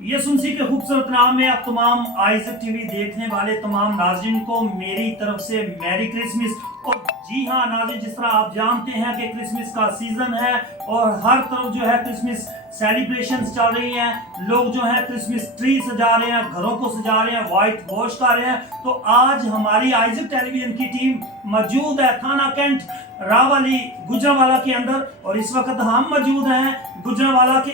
यसुमसी के खूबसूरत नाम में अब तमाम आइज़क टीवी देखने वाले तमाम नाज़रीन को मेरी तरफ से मैरी क्रिसमस। और जी हाँ नाज़रीन, जिस तरह आप जानते हैं कि क्रिसमस का सीज़न है और हर तरफ जो है क्रिसमस सेलिब्रेशंस चल रही हैं, लोग जो है क्रिसमस ट्री सजा रहे हैं, घरों को सजा रहे हैं, वाइट वॉश कर रहे हैं। तो आज हमारी आइज़क टेलीविज़न की टीम मौजूद है थाना कैंट रावली गुजरांवाला के अंदर, और इस वक्त हम मौजूद हैं गुजरांवाला के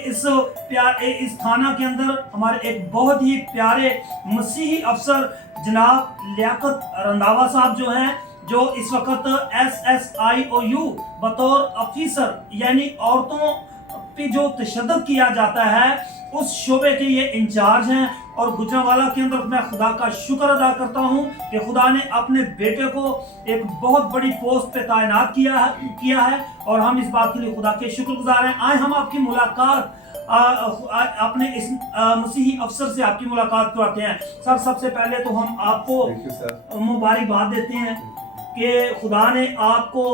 इस थाना के अंदर। हमारे एक बहुत ही प्यारे मसीही अफसर जनाब लियाकत रंधावा साहब जो हैं, जो इस वक्त SSIOU बतौर ऑफिसर यानी औरतों पे जो तशद्दुद किया जाता है उस शोबे के ये इंचार्ज हैं। और गुजरांवाला के अंदर मैं खुदा का शुक्र अदा करता हूँ कि खुदा ने अपने बेटे को एक बहुत बड़ी पोस्ट पे तैनात किया है और हम इस बात के लिए खुदा के शुक्रगुजार हैं। आए हम आपकी मुलाकात अपने इस मसीही अफसर से आपकी मुलाकात कराते हैं। सर, सबसे पहले तो हम आपको मुबारकबाद देते हैं कि खुदा ने आपको,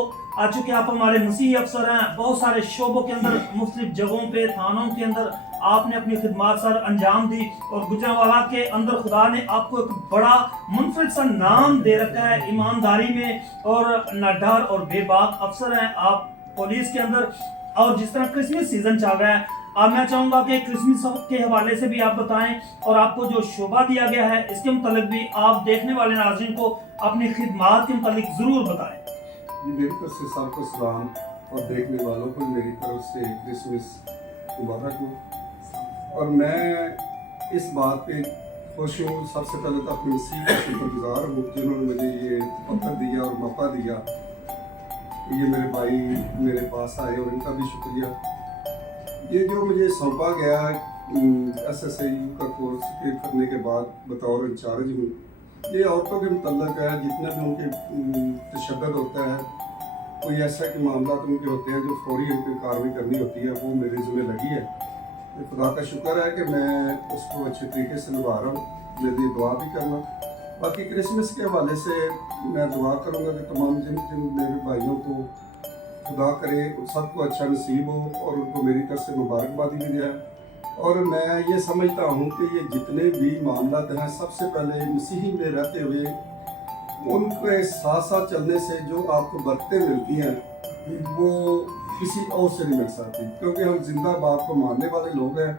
चूँकि आप हमारे मसीही अफसर हैं, बहुत सारे शोबों के अंदर मुख्तलिफ जगहों पे थानों के अंदर आपने अपनी खिदमत सर अंजाम दी और गुजरांवाला के अंदर खुदा ने आपको एक बड़ा मुनफरिद सा नाम दे रखा है ईमानदारी में, और नडर और बेबाक अफसर हैं आप पुलिस के अंदर। और जिस तरह क्रिसमस सीजन चल रहा है, अब मैं चाहूँगा कि क्रिसमस के हवाले से भी आप बताएं और आपको जो शोभा दिया गया है इसके मुतालिक भी आप देखने वाले नाज़रीन को अपनी खिदमत के मुतालिक ज़रूर बताएं। मेरी तरफ से सबको सलाम और देखने वालों को मेरी तरफ से क्रिसमस मुबारक हो। और मैं इस बात पे खुश हूँ, सबसे पहले तो अपने मसीह का शुक्रगुजार हूँ जिन्होंने मुझे ये वक्त दिया और मौका दिया। ये मेरे भाई मेरे पास आए और इनका भी शुक्रिया। ये जो मुझे सौंपा गया SSIU का कोर्स करने के बाद बतौर इंचार्ज हूँ, ये औरतों के मुतल्लक है। जितना भी उनके तशद्दुद होता है, कोई ऐसा कि मामला उनके होते हैं जो फौरी उन पर कार्रवाई करनी होती है, वो मेरे ज़िम्मे लगी है। तो खुदा का शुक्र है कि मैं उसको अच्छे तरीके से निभा रहा हूँ। मेरी दुआ भी करना। बाकी क्रिसमस के हवाले से मैं दुआ करूँगा कि तमाम जिन मेरे भाइयों को खुदा करे सबको अच्छा नसीब हो और उनको मेरी तरफ से मुबारकबादी भी दिया। और मैं ये समझता हूँ कि ये जितने भी मामला हैं, सबसे पहले मसीही में रहते हुए उनके साथ साथ चलने से जो आपको बरकतें मिलती हैं वो किसी और से नहीं मिल सकती, क्योंकि हम जिंदा बाप को मानने वाले लोग हैं।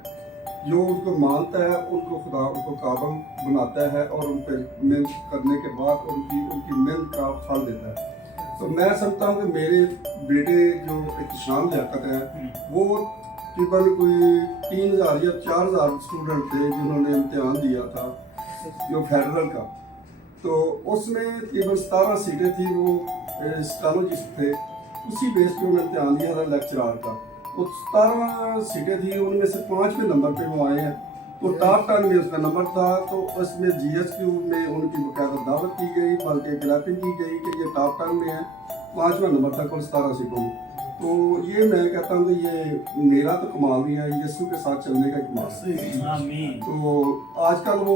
जो उनको मानता है उनको खुदा उनको काबिल बनाता है और उन पर मेहनत करने के बाद उनकी मेहनत का फल देता है। तो मैं समझता हूँ कि मेरे बेटे जो एहतशाम लियाकत है, वो तकरीबन कोई 3000 या 4000 स्टूडेंट थे जिन्होंने इम्तिहान दिया था जो फेडरल का। तो उसमें तकरीबन 17 सीटें थी, वो स्टैनोलॉजिस्ट थे, उसी बेस पे उन्होंने इम्तिहान दिया था लेक्चरार का। तो 17 सीटें थी, उनमें से 5वें नंबर पे वो आए हैं। तो टॉप 10 में उसका नंबर था। तो उसमें GSQ में उनकी बाकायदा दावत की गई, बल्कि ग्रैपिंग की गई कि ये टॉप 10 में है। 5वां नंबर था कुल 17 सीटों में। तो ये मैं कहता हूँ कि ये मेरा तो कमाल नहीं है, यीशु के साथ चलने का कमाल है। तो आजकल वो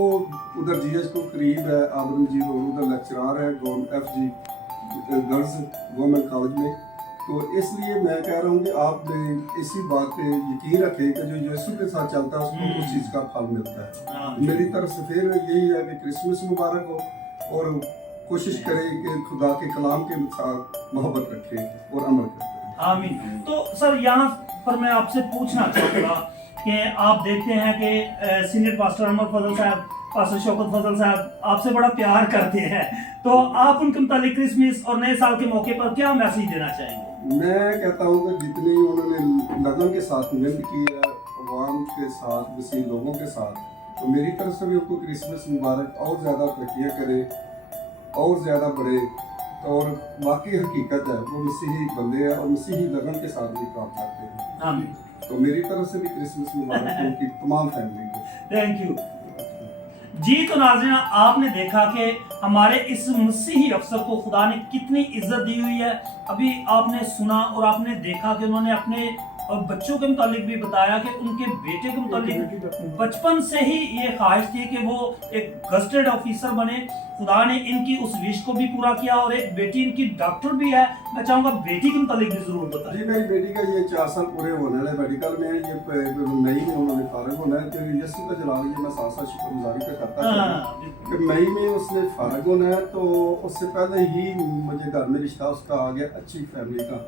उधर GSQ करीब है, आदम जी उधर लेक्चरार है FG गर्ल्स गवर्नमेंट कॉलेज में। तो इसलिए मैं कह रहा हूँ कि आप इसी बात पे यकीन रखें कि जो यीशु के साथ चलता है उसको उस चीज़ का फल मिलता है। मेरी तरफ से फिर यही है कि क्रिसमस मुबारक हो और कोशिश करें कि खुदा के कलाम के साथ मोहब्बत रखें और अमल करें। आमीन। तो सर, यहाँ पर मैं आपसे पूछना चाहूँगा कि आप देखते हैं कि सीनियर पास्टर अमर फजल साहब, पास्टर शौकत फजल साहब आपसे बड़ा प्यार करते हैं, तो आप उनके मुतालिक क्रिसमस और नए साल के मौके पर क्या मैसेज देना चाहेंगे? मैं कहता हूँ कि जितनी उन्होंने लगन के साथ मेहनत की है अवाम के साथ, मसीह लोगों के साथ, तो मेरी तरफ से भी उनको क्रिसमस मुबारक, और ज़्यादा तरक्कियाँ करें और ज़्यादा बढ़े। और बाकी हकीकत है वो मसीही बंदे हैं और मसीही लगन के साथ भी काम करते हैं। आमीन। तो मेरी तरफ से भी क्रिसमस मुबारक उनकी तमाम फैमिली को। थैंक यू जी। तो नाज़रीन, आपने देखा कि हमारे इस मसीही अफसर को खुदा ने कितनी इज्जत दी हुई है। अभी आपने सुना और आपने देखा कि उन्होंने अपने اور بچوں کے متعلق بھی بتایا کہ ان کے بیٹے کے متعلق بچپن سے ہی یہ خواہش تھی کہ وہ ایک گزٹڈ آفیسر بنے. خدا نے ان کی اس وش کو بھی پورا کیا, اور ایک بیٹی ان کی ڈاکٹر بھی ہے. میں چاہوں گا بیٹی کے متعلق بھی ضرور بتائیں. جی میری بیٹی کا یہ 4 سال پورے ہونے والے میڈیکل میں, یہ مئی میں انہوں نے فارغ ہونا ہے. تو یونیورسٹی کا چلا رہی ہے, میں ساتھ ساتھ شکر گزاری پہ کرتا ہوں کہ مئی میں اس نے فارغ ہونا ہے. تو اس سے پہلے ہی مجھے گھر میں رشتہ اس کا آ گیا اچھی فیملی کا.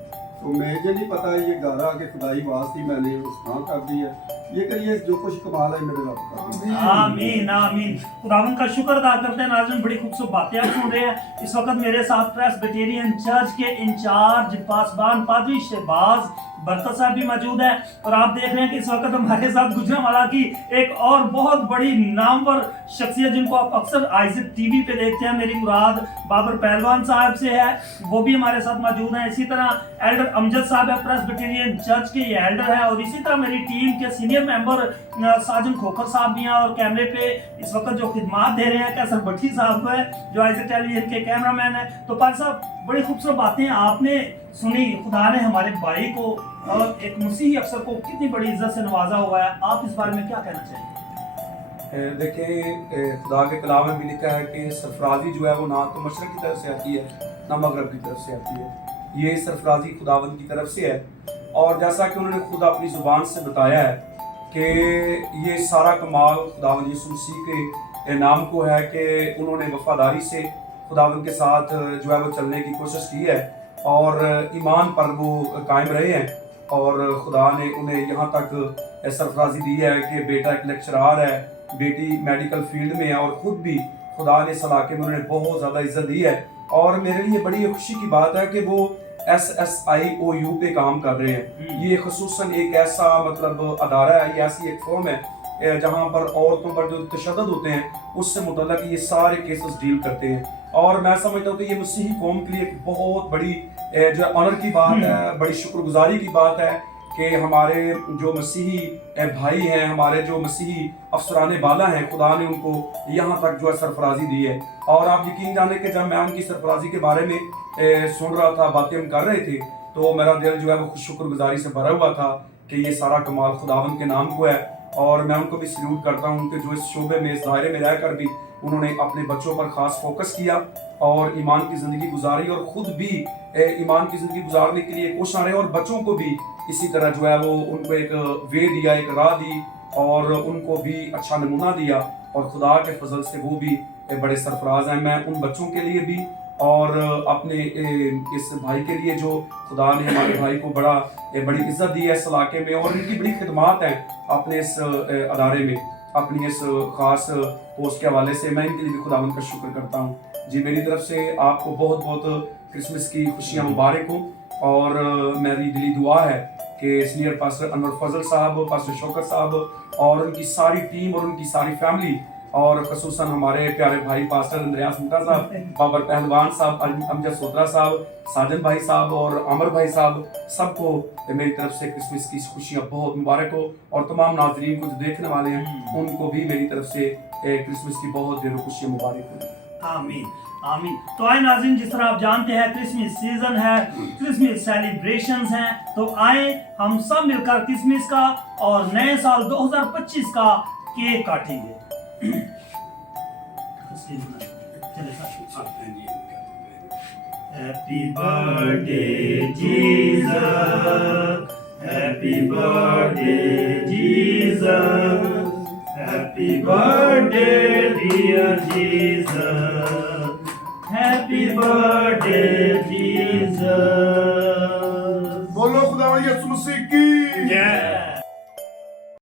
تو مجھے نہیں پتا یہ گھر آ کے خدائی باز تھی, میں نے اس کام کر دی ہے. یہ کہ یہ جو کچھ کمال ہے میرے رب کا. آمین آمین. خداوند کا شکر ادا کرتے ہیں. ناظرین بڑی خوبصورت باتیں آپ سن رہے ہیں. اس وقت میرے ساتھ پریسبیٹیرین چرچ کے انچارج پاسبان پادری شہباز برکت صاحب بھی موجود ہے, اور آپ دیکھ رہے ہیں کہ اس وقت ہمارے ساتھ گجرانوالہ کی ایک اور بہت بڑی نامور شخصیت جن کو آپ اکثر آئزک ٹی وی پہ دیکھتے ہیں, میری مراد بابر پہلوان صاحب سے ہے, وہ بھی ہمارے ساتھ موجود ہیں. اسی طرح ایلڈر امجد صاحب ہے, پریسبیٹیرین چرچ کے یہ ایلڈر ہے, اور اسی طرح میری ٹیم کے سینئر ممبر ساجن کھوکھر صاحب بھی ہیں, اور کیمرے پہ اس وقت جو خدمات دے رہے ہیں کیسر بٹھی صاحب ہے جو آئزک ٹیلی ویژن کے کیمرہ مین ہے. تو پال صاحب بڑی خوبصورت باتیں آپ نے سنی. خدا نے ہمارے بھائی کو اور ایک مسیحی افسر کو کتنی بڑی عزت سے نوازا ہوا ہے. آپ اس بارے میں کیا کہنا چاہیں گے؟ دیکھیں خدا کے کلام میں بھی لکھا ہے کہ سرفرازی جو ہے وہ نہ تو مشرق کی طرف سے آتی ہے نہ مغرب کی طرف سے آتی ہے. یہ سرفرازی خداوند کی طرف سے ہے, اور جیسا کہ انہوں نے خود اپنی زبان سے بتایا ہے کہ یہ سارا کمال خداوند یسوع مسیح کے نام کو ہے کہ انہوں نے وفاداری سے خداوند کے ساتھ جو ہے وہ چلنے کی کوشش کی ہے, اور ایمان پر وہ قائم رہے ہیں. اور خدا نے انہیں یہاں تک سرفرازی دی ہے کہ بیٹا ایک لیکچرار ہے, بیٹی میڈیکل فیلڈ میں ہے, اور خود بھی خدا نے اس علاقے میں انہوں نے بہت زیادہ عزت دی ہے. اور میرے لیے بڑی خوشی کی بات ہے کہ وہ SSIOU پہ کام کر رہے ہیں. یہ خصوصاً ایک ایسا مطلب ادارہ ہے, یہ ایسی ایک فرم ہے جہاں پر عورتوں پر جو تشدد ہوتے ہیں اس سے متعلق یہ سارے کیسز ڈیل کرتے ہیں. اور میں سمجھتا ہوں کہ یہ مسیحی قوم کے لیے ایک بہت بڑی جو ہے آنر کی بات ہے, بڑی شکر گزاری کی بات ہے کہ ہمارے جو مسیحی بھائی ہیں, ہمارے جو مسیحی افسران بالا ہیں, خدا نے ان کو یہاں تک جو ہے سرفرازی دی ہے. اور آپ یقین جانیں کہ جب میں ان کی سرفرازی کے بارے میں سن رہا تھا, باتیں ہم کر رہے تھے, تو میرا دل جو ہے وہ شکر گزاری سے بھرا ہوا تھا کہ یہ سارا کمال خداوند کے نام کو ہے. اور میں ان کو بھی سلیوٹ کرتا ہوں کہ جو اس شعبے میں, اس دائرے میں رہ کر بھی انہوں نے اپنے بچوں پر خاص فوکس کیا اور ایمان کی زندگی گزاری, اور خود بھی ایمان کی زندگی گزارنے کے لیے کوشاں رہے, اور بچوں کو بھی اسی طرح جو ہے وہ ان کو ایک وے دیا, ایک راہ دی, اور ان کو بھی اچھا نمونہ دیا. اور خدا کے فضل سے وہ بھی بڑے سرفراز ہیں. میں ان بچوں کے لیے بھی اور اپنے اس بھائی کے لیے جو خدا نے ہمارے بھائی کو بڑی عزت دی ہے اس علاقے میں, اور ان کی بڑی خدمات ہیں اپنے اس ادارے میں, اپنی اس خاص پوسٹ کے حوالے سے, میں ان کے لیے بھی خداوند کا شکر کرتا ہوں. جی میری طرف سے آپ کو بہت بہت کرسمس کی خوشیاں مبارک ہوں, اور میری دلی دعا ہے کہ سینئر پاسٹر انور فضل صاحب, پاسٹر شوکت صاحب اور ان کی ساری ٹیم اور ان کی ساری فیملی, اور خصوصاً ہمارے پیارے بھائی پاسٹر اندریاس مٹا صاحب, بابر پہلوان صاحب, امجد سوترا صاحب, ساجن بھائی صاحب اور عمر بھائی صاحب, سب کو میری طرف سے کرسمس کی خوشیاں بہت مبارک ہو. اور تمام ناظرین کو جو دیکھنے والے ہیں ان کو بھی میری طرف سے کرسمس کی بہت ڈھیر خوشیاں مبارک ہو. آمین آمین. تو آئے ناظرین, جس طرح آپ جانتے ہیں کرسمس سیزن ہے, کرسمس سیلیبریشنز ہیں, تو آئیں ہم سب مل کر کرسمس کا اور نئے سال 2025 کا کیک کاٹیں گے. Happy birthday Jesus, happy birthday Jesus, happy birthday dear Jesus, happy birthday Jesus. بولو خدا یسوع مسیح کی جے.